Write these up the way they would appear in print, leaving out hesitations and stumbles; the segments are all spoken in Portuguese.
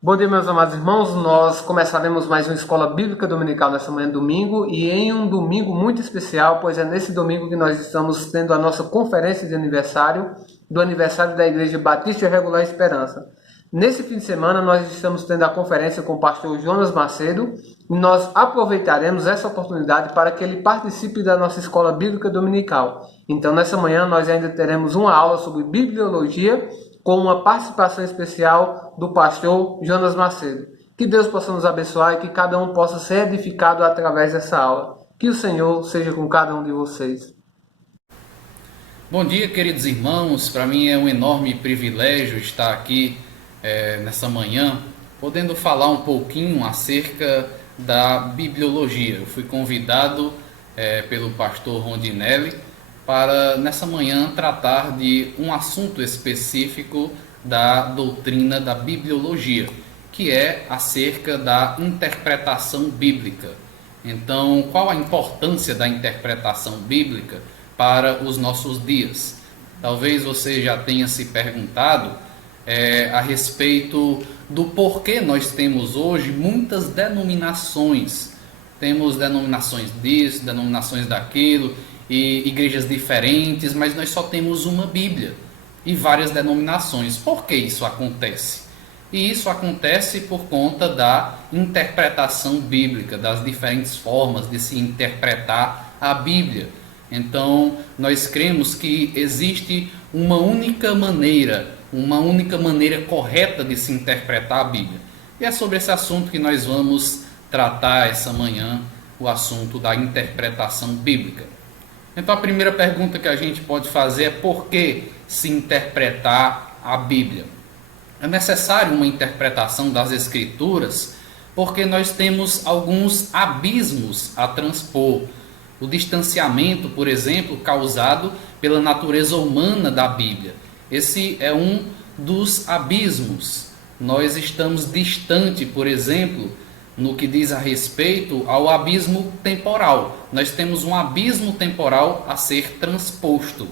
Bom dia, meus amados irmãos. Nós começaremos mais uma escola bíblica dominical nessa manhã de domingo e em um domingo muito especial, pois é nesse domingo que nós estamos tendo a nossa conferência de aniversário, do aniversário da Igreja Batista Regular Esperança. Nesse fim de semana, nós estamos tendo a conferência com o pastor Jonas Macedo e nós aproveitaremos essa oportunidade para que ele participe da nossa escola bíblica dominical. Então, nessa manhã, nós ainda teremos uma aula sobre bibliologia com uma participação especial do pastor Jonas Macedo. Que Deus possa nos abençoar e que cada um possa ser edificado através dessa aula. Que o Senhor seja com cada um de vocês. Bom dia, queridos irmãos. Para mim é um enorme privilégio estar aqui nessa manhã, podendo falar um pouquinho acerca da bibliologia. Eu fui convidado pelo pastor Rondinelli para nessa manhã tratar de um assunto específico da doutrina da bibliologia, que é acerca da interpretação bíblica. Então, qual a importância da interpretação bíblica para os nossos dias? Talvez você já tenha se perguntado a respeito do porquê nós temos hoje muitas denominações. Temos denominações disso, denominações daquilo, e igrejas diferentes, mas nós só temos uma Bíblia e várias denominações. Por que isso acontece? E isso acontece por conta da interpretação bíblica, das diferentes formas de se interpretar a Bíblia. Então, nós cremos que existe uma única maneira correta de se interpretar a Bíblia. E é sobre esse assunto que nós vamos tratar essa manhã, o assunto da interpretação bíblica. Então a primeira pergunta que a gente pode fazer é por que se interpretar a Bíblia? É necessário uma interpretação das Escrituras porque nós temos alguns abismos a transpor. O distanciamento, por exemplo, causado pela natureza humana da Bíblia. Esse é um dos abismos. Nós estamos distante, por exemplo, no que diz a respeito ao abismo temporal. Nós temos um abismo temporal a ser transposto.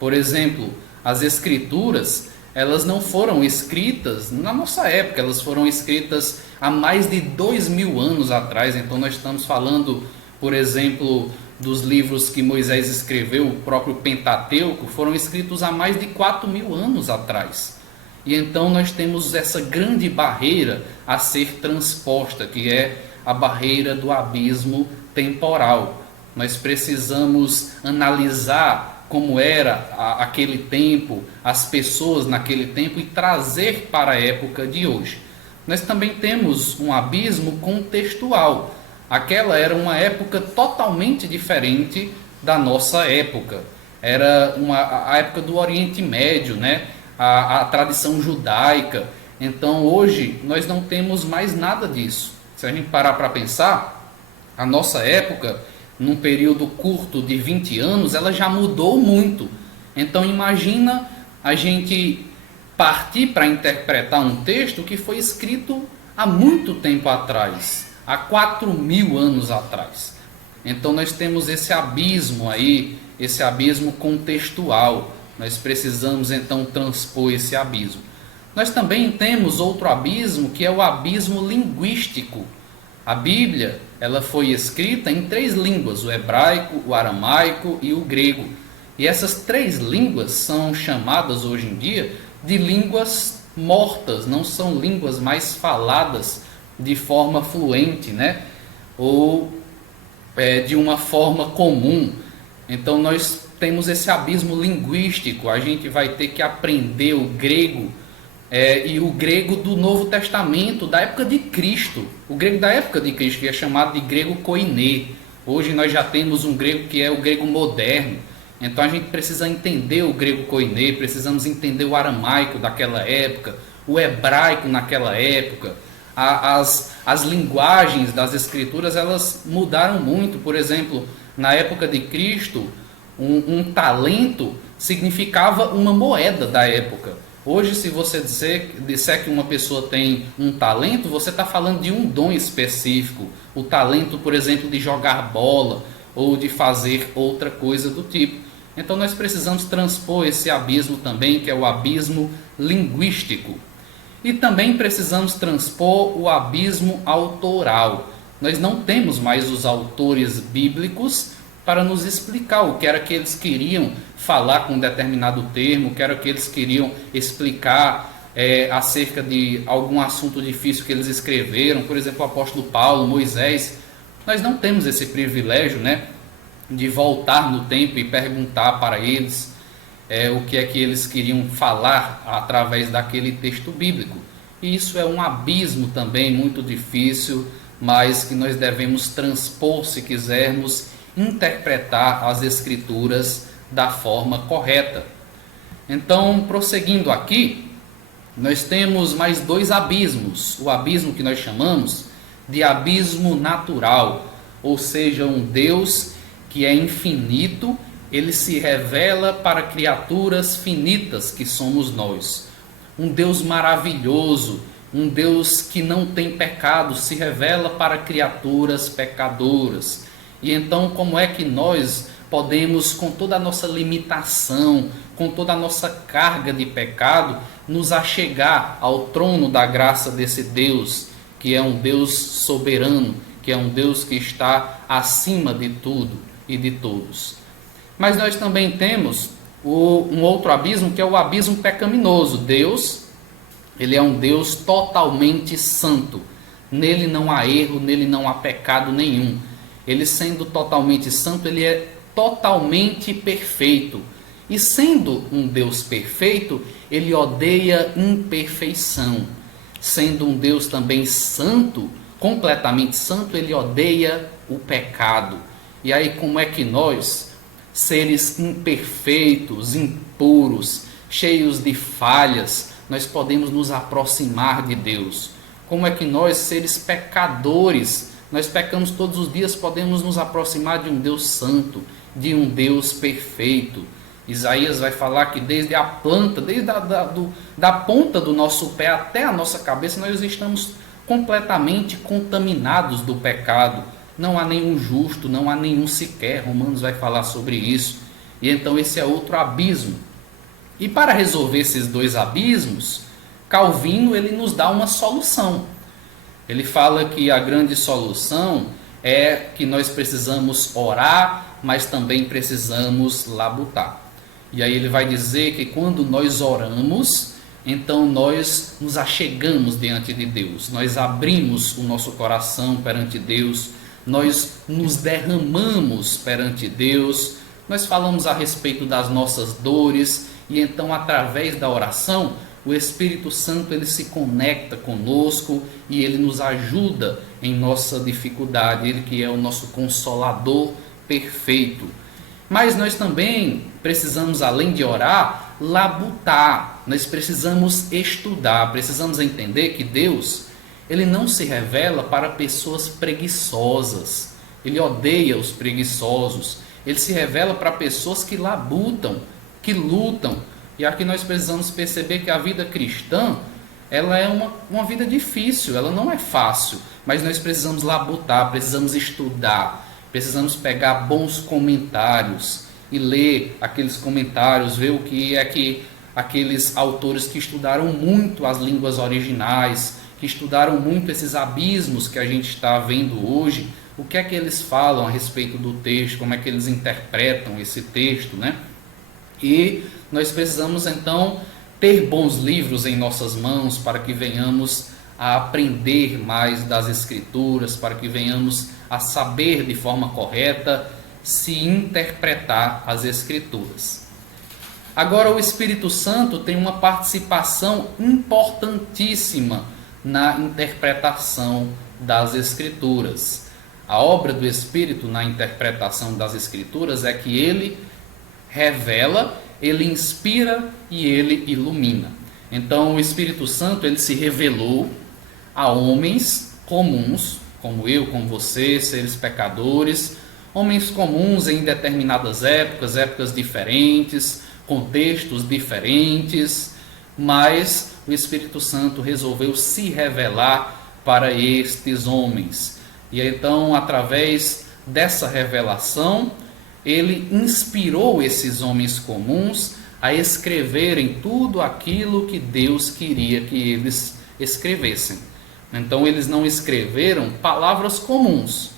Por exemplo, as Escrituras, elas não foram escritas na nossa época, elas foram escritas há mais de 2000 anos atrás. Então nós estamos falando, por exemplo, dos livros que Moisés escreveu, o próprio Pentateuco, foram escritos há mais de 4000 anos atrás. E então nós temos essa grande barreira a ser transposta, que é a barreira do abismo temporal. Nós precisamos analisar como era aquele tempo, as pessoas naquele tempo e trazer para a época de hoje. Nós também temos um abismo contextual. Aquela era uma época totalmente diferente da nossa época. Era a época do Oriente Médio, né? A tradição judaica. Então hoje nós não temos mais nada disso. Se a gente parar para pensar, a nossa época, num período curto de 20 anos, ela já mudou muito. Então imagina a gente partir para interpretar um texto que foi escrito há muito tempo atrás, há 4000 anos atrás. Então nós temos esse abismo aí, esse abismo contextual. Nós precisamos então transpor esse abismo. Nós também temos outro abismo, que é o abismo linguístico. A Bíblia, ela foi escrita em 3 línguas, o hebraico, o aramaico e o grego. E essas 3 línguas são chamadas hoje em dia de línguas mortas, não são línguas mais faladas de forma fluente, né? Ou de uma forma comum. Então nós temos esse abismo linguístico, a gente vai ter que aprender o grego, e o grego do Novo Testamento, da época de Cristo. O grego da época de Cristo, que é chamado de grego koiné. Hoje nós já temos um grego que é o grego moderno. Então a gente precisa entender o grego koiné, precisamos entender o aramaico daquela época, o hebraico naquela época. As linguagens das escrituras, elas mudaram muito. Por exemplo, na época de Cristo, um talento significava uma moeda da época. Hoje, se você disser que uma pessoa tem um talento, você está falando de um dom específico. O talento, por exemplo, de jogar bola ou de fazer outra coisa do tipo. Então nós precisamos transpor esse abismo também, que é o abismo linguístico. E também precisamos transpor o abismo autoral. Nós não temos mais os autores bíblicos para nos explicar o que era que eles queriam falar com um determinado termo, o que era que eles queriam explicar acerca de algum assunto difícil que eles escreveram. Por exemplo, o apóstolo Paulo, Moisés. Nós não temos esse privilégio, né, de voltar no tempo e perguntar para eles o que é que eles queriam falar através daquele texto bíblico. E isso é um abismo também muito difícil, mas que nós devemos transpor se quisermos interpretar as Escrituras da forma correta. Então, prosseguindo aqui, nós temos mais dois abismos. O abismo que nós chamamos de abismo natural, ou seja, um Deus que é infinito, ele se revela para criaturas finitas que somos nós. Um Deus maravilhoso, um Deus que não tem pecado, se revela para criaturas pecadoras. E então, como é que nós podemos, com toda a nossa limitação, com toda a nossa carga de pecado, nos achegar ao trono da graça desse Deus, que é um Deus soberano, que é um Deus que está acima de tudo e de todos? Mas nós também temos um outro abismo, que é o abismo pecaminoso. Deus, ele é um Deus totalmente santo. Nele não há erro, nele não há pecado nenhum. Ele, sendo totalmente santo, ele é totalmente perfeito. E sendo um Deus perfeito, ele odeia imperfeição. Sendo um Deus também santo, completamente santo, ele odeia o pecado. E aí, como é que nós, seres imperfeitos, impuros, cheios de falhas, nós podemos nos aproximar de Deus? Como é que nós, seres pecadores, nós pecamos todos os dias, podemos nos aproximar de um Deus santo, de um Deus perfeito? Isaías vai falar que desde a planta, desde da ponta do nosso pé até a nossa cabeça, nós estamos completamente contaminados do pecado. Não há nenhum justo, não há nenhum sequer. Romanos vai falar sobre isso. E então esse é outro abismo. E para resolver esses dois abismos, Calvino ele nos dá uma solução. Ele fala que a grande solução é que nós precisamos orar, mas também precisamos labutar. E aí ele vai dizer que quando nós oramos, então nós nos achegamos diante de Deus. Nós abrimos o nosso coração perante Deus. Nós nos derramamos perante Deus, nós falamos a respeito das nossas dores, e então através da oração, o Espírito Santo ele se conecta conosco e ele nos ajuda em nossa dificuldade, ele que é o nosso consolador perfeito. Mas nós também precisamos, além de orar, labutar, nós precisamos estudar, precisamos entender que Deus, ele não se revela para pessoas preguiçosas. Ele odeia os preguiçosos. Ele se revela para pessoas que labutam, que lutam. E aqui nós precisamos perceber que a vida cristã, ela é uma vida difícil, ela não é fácil. Mas nós precisamos labutar, precisamos estudar, precisamos pegar bons comentários e ler aqueles comentários, ver o que é que aqueles autores que estudaram muito as línguas originais, que estudaram muito esses abismos que a gente está vendo hoje, o que é que eles falam a respeito do texto, como é que eles interpretam esse texto, né? E nós precisamos então ter bons livros em nossas mãos para que venhamos a aprender mais das Escrituras, para que venhamos a saber de forma correta se interpretar as Escrituras. Agora, o Espírito Santo tem uma participação importantíssima na interpretação das Escrituras. A obra do Espírito na interpretação das Escrituras é que ele revela, ele inspira e ele ilumina. Então, o Espírito Santo ele se revelou a homens comuns, como eu, como você, seres pecadores, homens comuns em determinadas épocas, épocas diferentes, contextos diferentes, mas o Espírito Santo resolveu se revelar para estes homens. E então, através dessa revelação, ele inspirou esses homens comuns a escreverem tudo aquilo que Deus queria que eles escrevessem. Então eles não escreveram palavras comuns,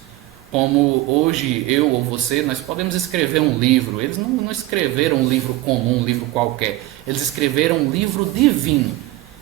como hoje eu ou você, nós podemos escrever um livro. Eles não escreveram um livro comum, um livro qualquer. Eles escreveram um livro divino.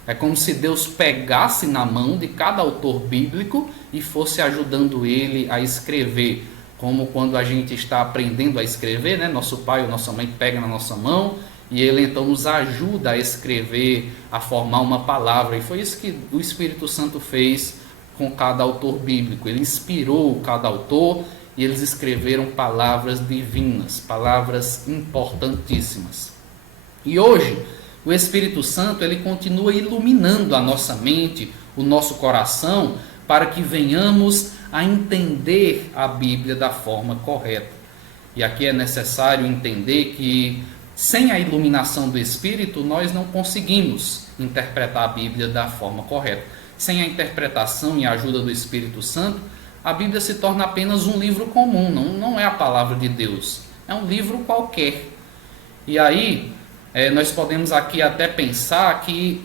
É como se Deus pegasse na mão de cada autor bíblico e fosse ajudando ele a escrever. Como quando a gente está aprendendo a escrever, né? Nosso pai ou nossa mãe pega na nossa mão e ele então nos ajuda a escrever, a formar uma palavra. E foi isso que o Espírito Santo fez com cada autor bíblico. Ele inspirou cada autor e eles escreveram palavras divinas, palavras importantíssimas. E hoje o Espírito Santo ele continua iluminando a nossa mente, o nosso coração, para que venhamos a entender a Bíblia da forma correta. E aqui é necessário entender que sem a iluminação do Espírito nós não conseguimos interpretar a Bíblia da forma correta. Sem a interpretação e a ajuda do Espírito Santo, a Bíblia se torna apenas um livro comum, não é a palavra de Deus, é um livro qualquer. E aí, nós podemos aqui até pensar que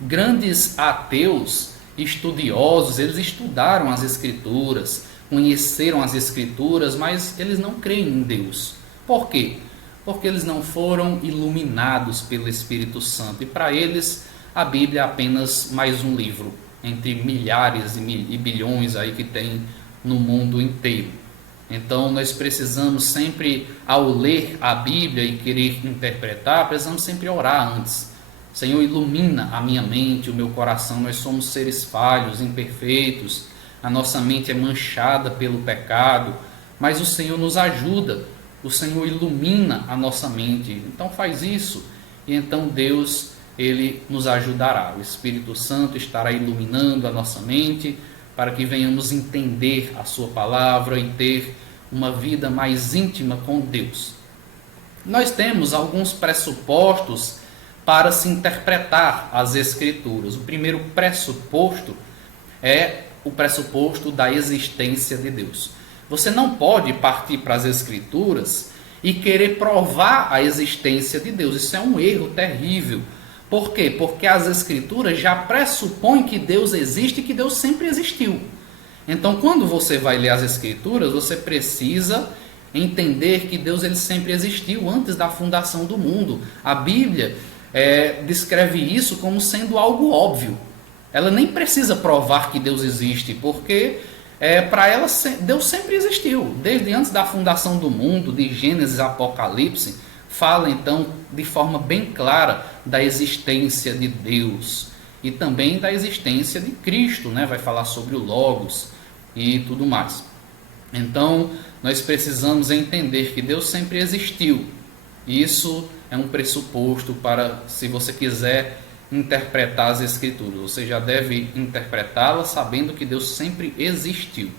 grandes ateus, estudiosos, eles estudaram as Escrituras, conheceram as Escrituras, mas eles não creem em Deus. Por quê? Porque eles não foram iluminados pelo Espírito Santo. E para eles, a Bíblia é apenas mais um livro, entre milhares e bilhões aí que tem no mundo inteiro. Então nós precisamos sempre, ao ler a Bíblia e querer interpretar, precisamos sempre orar antes. Senhor, ilumina a minha mente, o meu coração. Nós somos seres falhos, imperfeitos, a nossa mente é manchada pelo pecado, mas o Senhor nos ajuda, o Senhor ilumina a nossa mente. Então faz isso, e então Deus, Ele nos ajudará. O Espírito Santo estará iluminando a nossa mente, para que venhamos entender a sua palavra e ter uma vida mais íntima com Deus. Nós temos alguns pressupostos para se interpretar as Escrituras. O primeiro pressuposto é o pressuposto da existência de Deus. Você não pode partir para as Escrituras e querer provar a existência de Deus. Isso é um erro terrível. Por quê? Porque as Escrituras já pressupõem que Deus existe e que Deus sempre existiu. Então, quando você vai ler as Escrituras, você precisa entender que Deus ele sempre existiu antes da fundação do mundo. A Bíblia descreve isso como sendo algo óbvio. Ela nem precisa provar que Deus existe, porque para ela Deus sempre existiu. Desde antes da fundação do mundo, de Gênesis a Apocalipse, fala então de forma bem clara da existência de Deus e também da existência de Cristo, né? Vai falar sobre o Logos e tudo mais. Então nós precisamos entender que Deus sempre existiu. Isso é um pressuposto para, se você quiser interpretar as Escrituras, você já deve interpretá-las sabendo que Deus sempre existiu.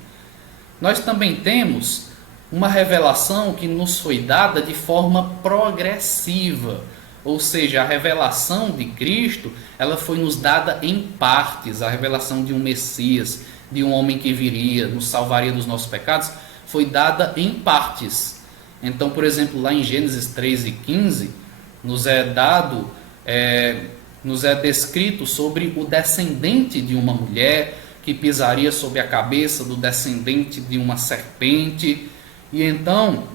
Nós também temos uma revelação que nos foi dada de forma progressiva, ou seja, a revelação de Cristo, ela foi nos dada em partes. A revelação de um Messias, de um homem que viria, nos salvaria dos nossos pecados, foi dada em partes. Então, por exemplo, lá em Gênesis 3:15, nos é descrito sobre o descendente de uma mulher que pisaria sobre a cabeça do descendente de uma serpente. E então,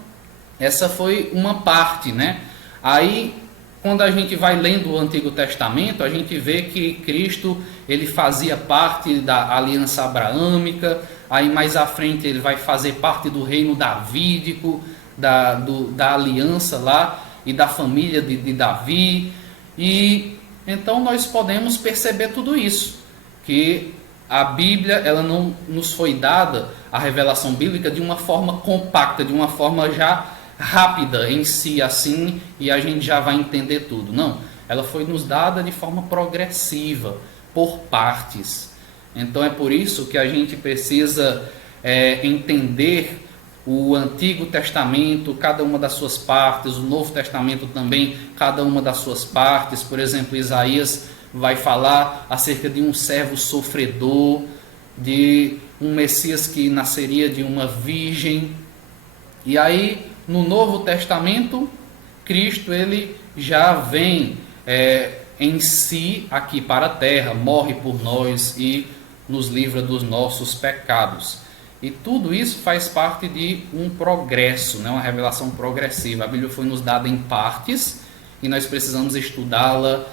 essa foi uma parte, né? Aí, quando a gente vai lendo o Antigo Testamento, a gente vê que Cristo, ele fazia parte da aliança abraâmica. Aí mais à frente ele vai fazer parte do reino davídico, da aliança lá e da família de Davi. E então nós podemos perceber tudo isso, que a Bíblia ela não nos foi dada, a revelação bíblica, de uma forma compacta, de uma forma já rápida em si assim, e a gente já vai entender tudo. Não, ela foi nos dada de forma progressiva, por partes. Então é por isso que a gente precisa entender o Antigo Testamento, cada uma das suas partes, o Novo Testamento também, cada uma das suas partes. Por exemplo, Isaías vai falar acerca de um servo sofredor, de um Messias que nasceria de uma virgem. E aí, no Novo Testamento, Cristo ele já vem em si aqui para a terra, morre por nós e nos livra dos nossos pecados. E tudo isso faz parte de um progresso, né? Uma revelação progressiva. A Bíblia foi nos dada em partes e nós precisamos estudá-la,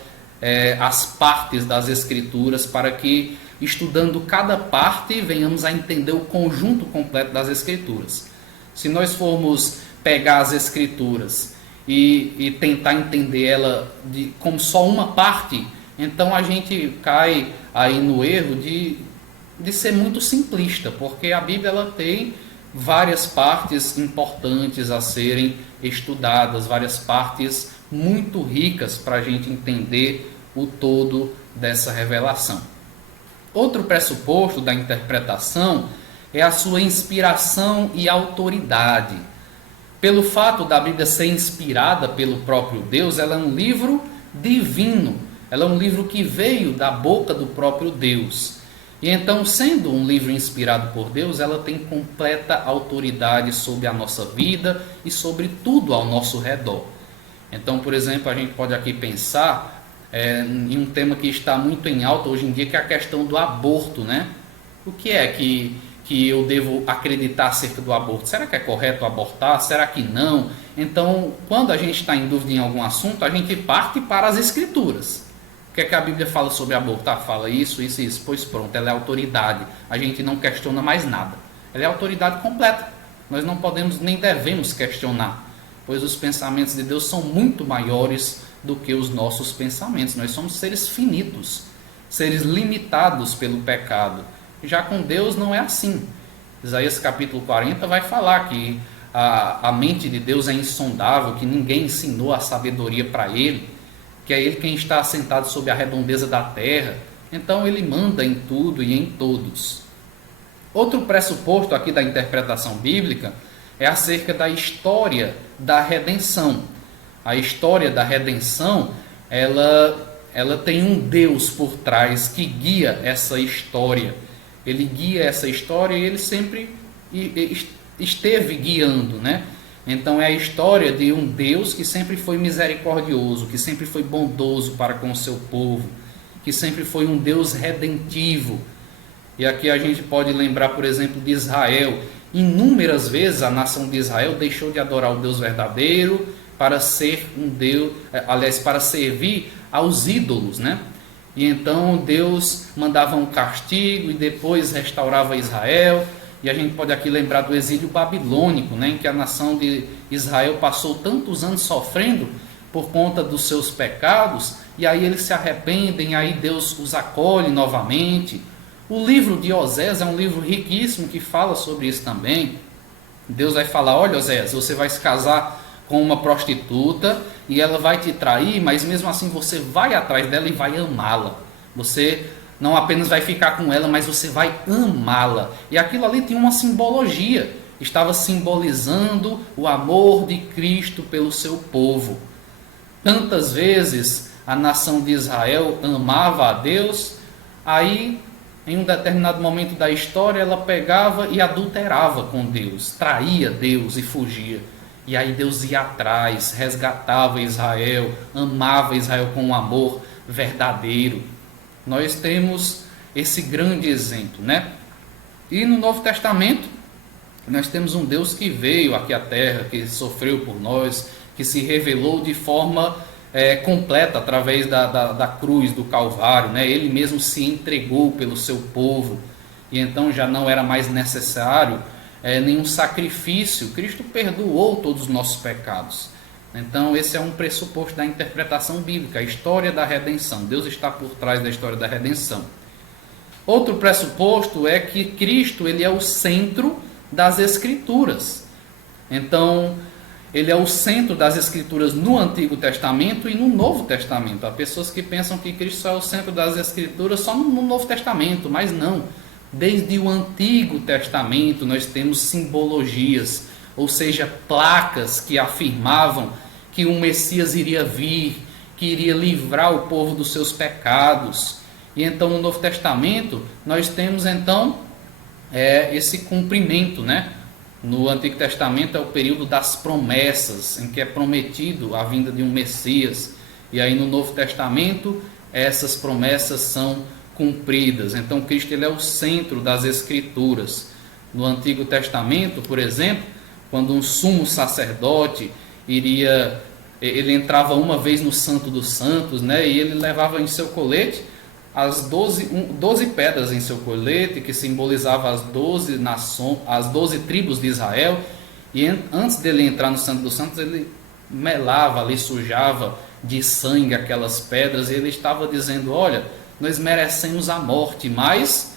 as partes das Escrituras, para que, estudando cada parte, venhamos a entender o conjunto completo das Escrituras. Se nós formos pegar as Escrituras e tentar entender ela como só uma parte, então a gente cai aí no erro de ser muito simplista, porque a Bíblia ela tem várias partes importantes a serem estudadas, várias partes muito ricas para a gente entender o todo dessa revelação. Outro pressuposto da interpretação é a sua inspiração e autoridade. Pelo fato da Bíblia ser inspirada pelo próprio Deus, ela é um livro divino, ela é um livro que veio da boca do próprio Deus. E então, sendo um livro inspirado por Deus, ela tem completa autoridade sobre a nossa vida e sobre tudo ao nosso redor. Então, por exemplo, a gente pode aqui pensar em um tema que está muito em alta hoje em dia, que é a questão do aborto, né? O que é que eu devo acreditar acerca do aborto? Será que é correto abortar? Será que não? Então, quando a gente está em dúvida em algum assunto, a gente parte para as Escrituras. O que é que a Bíblia fala sobre abortar? Fala isso, isso e isso. Pois pronto, ela é autoridade. A gente não questiona mais nada. Ela é autoridade completa. Nós não podemos nem devemos questionar, pois os pensamentos de Deus são muito maiores do que os nossos pensamentos. Nós somos seres finitos, seres limitados pelo pecado. Já com Deus não é assim. Isaías capítulo 40 vai falar que a mente de Deus é insondável, que ninguém ensinou a sabedoria para ele, que é ele quem está assentado sobre a redondeza da terra. Então ele manda em tudo e em todos. Outro pressuposto aqui da interpretação bíblica é acerca da história da redenção. A história da redenção, ela tem um Deus por trás que guia essa história. Ele guia essa história e ele sempre esteve guiando, né? Então é a história de um Deus que sempre foi misericordioso, que sempre foi bondoso para com o seu povo, que sempre foi um Deus redentivo. E aqui a gente pode lembrar, por exemplo, de Israel. Inúmeras vezes a nação de Israel deixou de adorar o Deus verdadeiro para ser um Deus, para servir aos ídolos, né? E então Deus mandava um castigo e depois restaurava Israel. E a gente pode aqui lembrar do exílio babilônico, né, em que a nação de Israel passou tantos anos sofrendo por conta dos seus pecados, e aí eles se arrependem, aí Deus os acolhe novamente. O livro de Osés é um livro riquíssimo que fala sobre isso também. Deus vai falar: olha, Osés, você vai se casar com uma prostituta e ela vai te trair, mas mesmo assim você vai atrás dela e vai amá-la. Você não apenas vai ficar com ela, mas você vai amá-la. E aquilo ali tinha uma simbologia. Estava simbolizando o amor de Cristo pelo seu povo. Tantas vezes a nação de Israel amava a Deus, aí em um determinado momento da história ela pegava e adulterava com Deus, traía Deus e fugia. E aí Deus ia atrás, resgatava Israel, amava Israel com um amor verdadeiro. Nós temos esse grande exemplo, né? E no Novo Testamento, nós temos um Deus que veio aqui à Terra, que sofreu por nós, que se revelou de forma completa através da cruz, do Calvário, né? Ele mesmo se entregou pelo seu povo, e então já não era mais necessário nenhum sacrifício. Cristo perdoou todos os nossos pecados. Então esse é um pressuposto da interpretação bíblica, a história da redenção. Deus está por trás da história da redenção. Outro pressuposto é que Cristo ele é o centro das Escrituras. Então ele é o centro das Escrituras no Antigo Testamento e no Novo Testamento. Há pessoas que pensam que Cristo é o centro das Escrituras só no Novo Testamento, mas não. Desde o Antigo Testamento nós temos simbologias, ou seja, placas que afirmavam que um Messias iria vir, que iria livrar o povo dos seus pecados. E então no Novo Testamento nós temos então esse cumprimento, né? No Antigo Testamento é o período das promessas, em que é prometido a vinda de um Messias. E aí no Novo Testamento essas promessas são cumpridas. Então Cristo ele é o centro das Escrituras. No Antigo Testamento, por exemplo, quando um sumo sacerdote ele entrava uma vez no Santo dos Santos, né, e ele levava em seu colete as 12 pedras em seu colete, que simbolizava as 12 tribos de Israel, e antes dele entrar no Santo dos Santos, ele melava ali, sujava de sangue aquelas pedras, e ele estava dizendo: olha, nós merecemos a morte, mas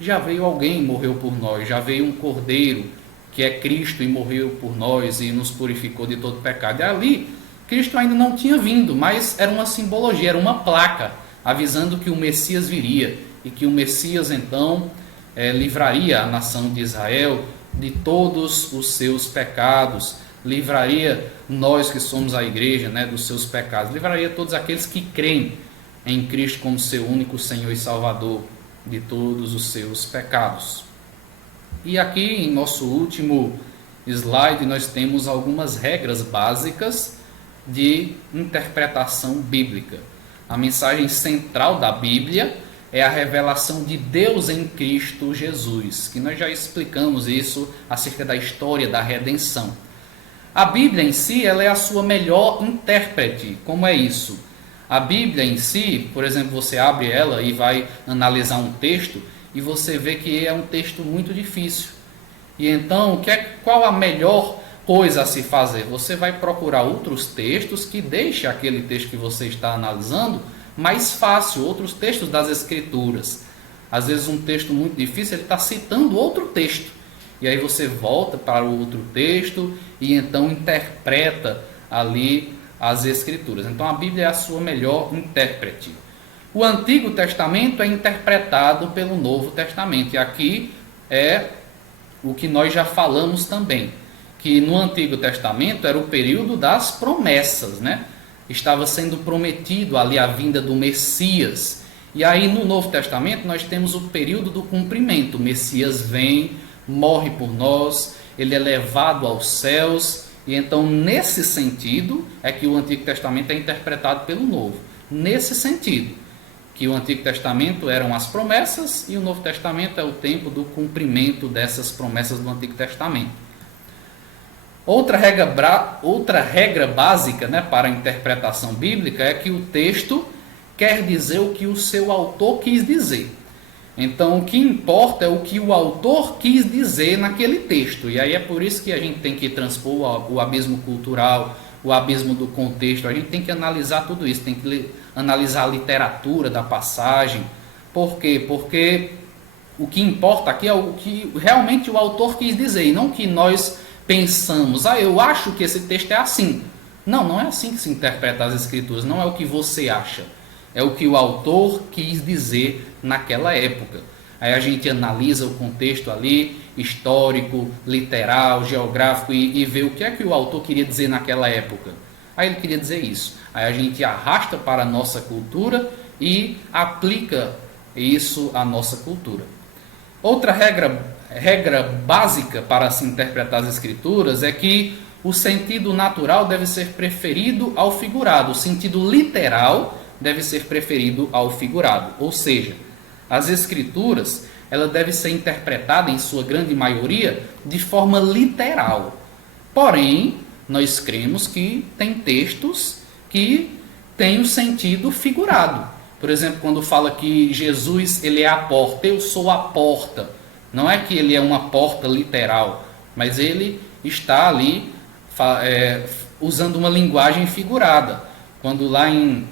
já veio alguém e morreu por nós, já veio um cordeiro, que é Cristo, e morreu por nós, e nos purificou de todo pecado. E ali, Cristo ainda não tinha vindo, mas era uma simbologia, era uma placa, avisando que o Messias viria, e que o Messias então livraria a nação de Israel de todos os seus pecados, livraria nós que somos a igreja, né, dos seus pecados, livraria todos aqueles que creem em Cristo como seu único Senhor e Salvador de todos os seus pecados. E aqui em nosso último slide nós temos algumas regras básicas de interpretação bíblica. A mensagem central da Bíblia é a revelação de Deus em Cristo Jesus, que nós já explicamos isso acerca da história da redenção. A Bíblia em si, ela é a sua melhor intérprete. Como é isso? A Bíblia em si, por exemplo, você abre ela e vai analisar um texto e você vê que é um texto muito difícil. E então, qual a melhor coisa a se fazer? Você vai procurar outros textos que deixem aquele texto que você está analisando mais fácil, outros textos das Escrituras. Às vezes um texto muito difícil, ele está citando outro texto. E aí você volta para o outro texto e então interpreta ali as Escrituras. Então a Bíblia é a sua melhor intérprete. O Antigo Testamento é interpretado pelo Novo Testamento. E aqui é o que nós já falamos também, que no Antigo Testamento era o período das promessas, né? Estava sendo prometido ali a vinda do Messias. E aí no Novo Testamento nós temos o período do cumprimento. O Messias vem, morre por nós, ele é levado aos céus. E então nesse sentido é que o Antigo Testamento é interpretado pelo Novo. Nesse sentido, que o Antigo Testamento eram as promessas e o Novo Testamento é o tempo do cumprimento dessas promessas do Antigo Testamento. Outra regra básica, né, para a interpretação bíblica é que o texto quer dizer o que o seu autor quis dizer. Então, o que importa é o que o autor quis dizer naquele texto. E aí é por isso que a gente tem que transpor o abismo cultural, o abismo do contexto. A gente tem que analisar tudo isso, tem que analisar a literatura da passagem. Por quê? Porque o que importa aqui é o que realmente o autor quis dizer, e não o que nós pensamos. Eu acho que esse texto é assim. Não, não é assim que se interpreta as Escrituras, não é o que você acha. É o que o autor quis dizer naquela época. Aí a gente analisa o contexto ali, histórico, literal, geográfico, e vê o que é que o autor queria dizer naquela época. Aí ele queria dizer isso. Aí a gente arrasta para a nossa cultura e aplica isso à nossa cultura. Outra regra básica para se interpretar as Escrituras é que o sentido natural deve ser preferido ao figurado. O sentido literal deve ser preferido ao figurado. Ou seja, as Escrituras ela deve ser interpretada, em sua grande maioria, de forma literal. Porém, nós cremos que tem textos que têm o sentido figurado. Por exemplo, quando fala que Jesus ele é a porta, eu sou a porta. Não é que ele é uma porta literal, mas ele está ali usando uma linguagem figurada. Quando lá em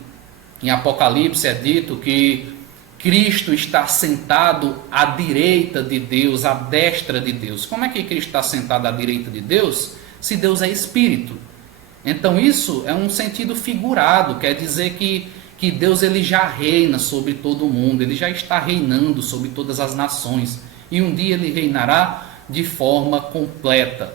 Apocalipse é dito que Cristo está sentado à direita de Deus, à destra de Deus. Como é que Cristo está sentado à direita de Deus, se Deus é Espírito? Então isso é um sentido figurado, quer dizer que Deus ele já reina sobre todo o mundo, ele já está reinando sobre todas as nações, e um dia ele reinará de forma completa.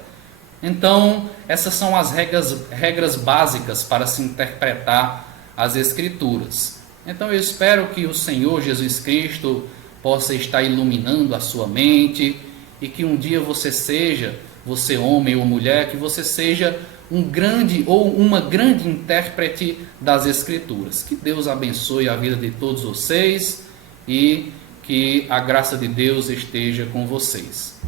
Então essas são as regras básicas para se interpretar as Escrituras. Então eu espero que o Senhor Jesus Cristo possa estar iluminando a sua mente e que um dia você homem ou mulher, que você seja um grande ou uma grande intérprete das Escrituras. Que Deus abençoe a vida de todos vocês e que a graça de Deus esteja com vocês.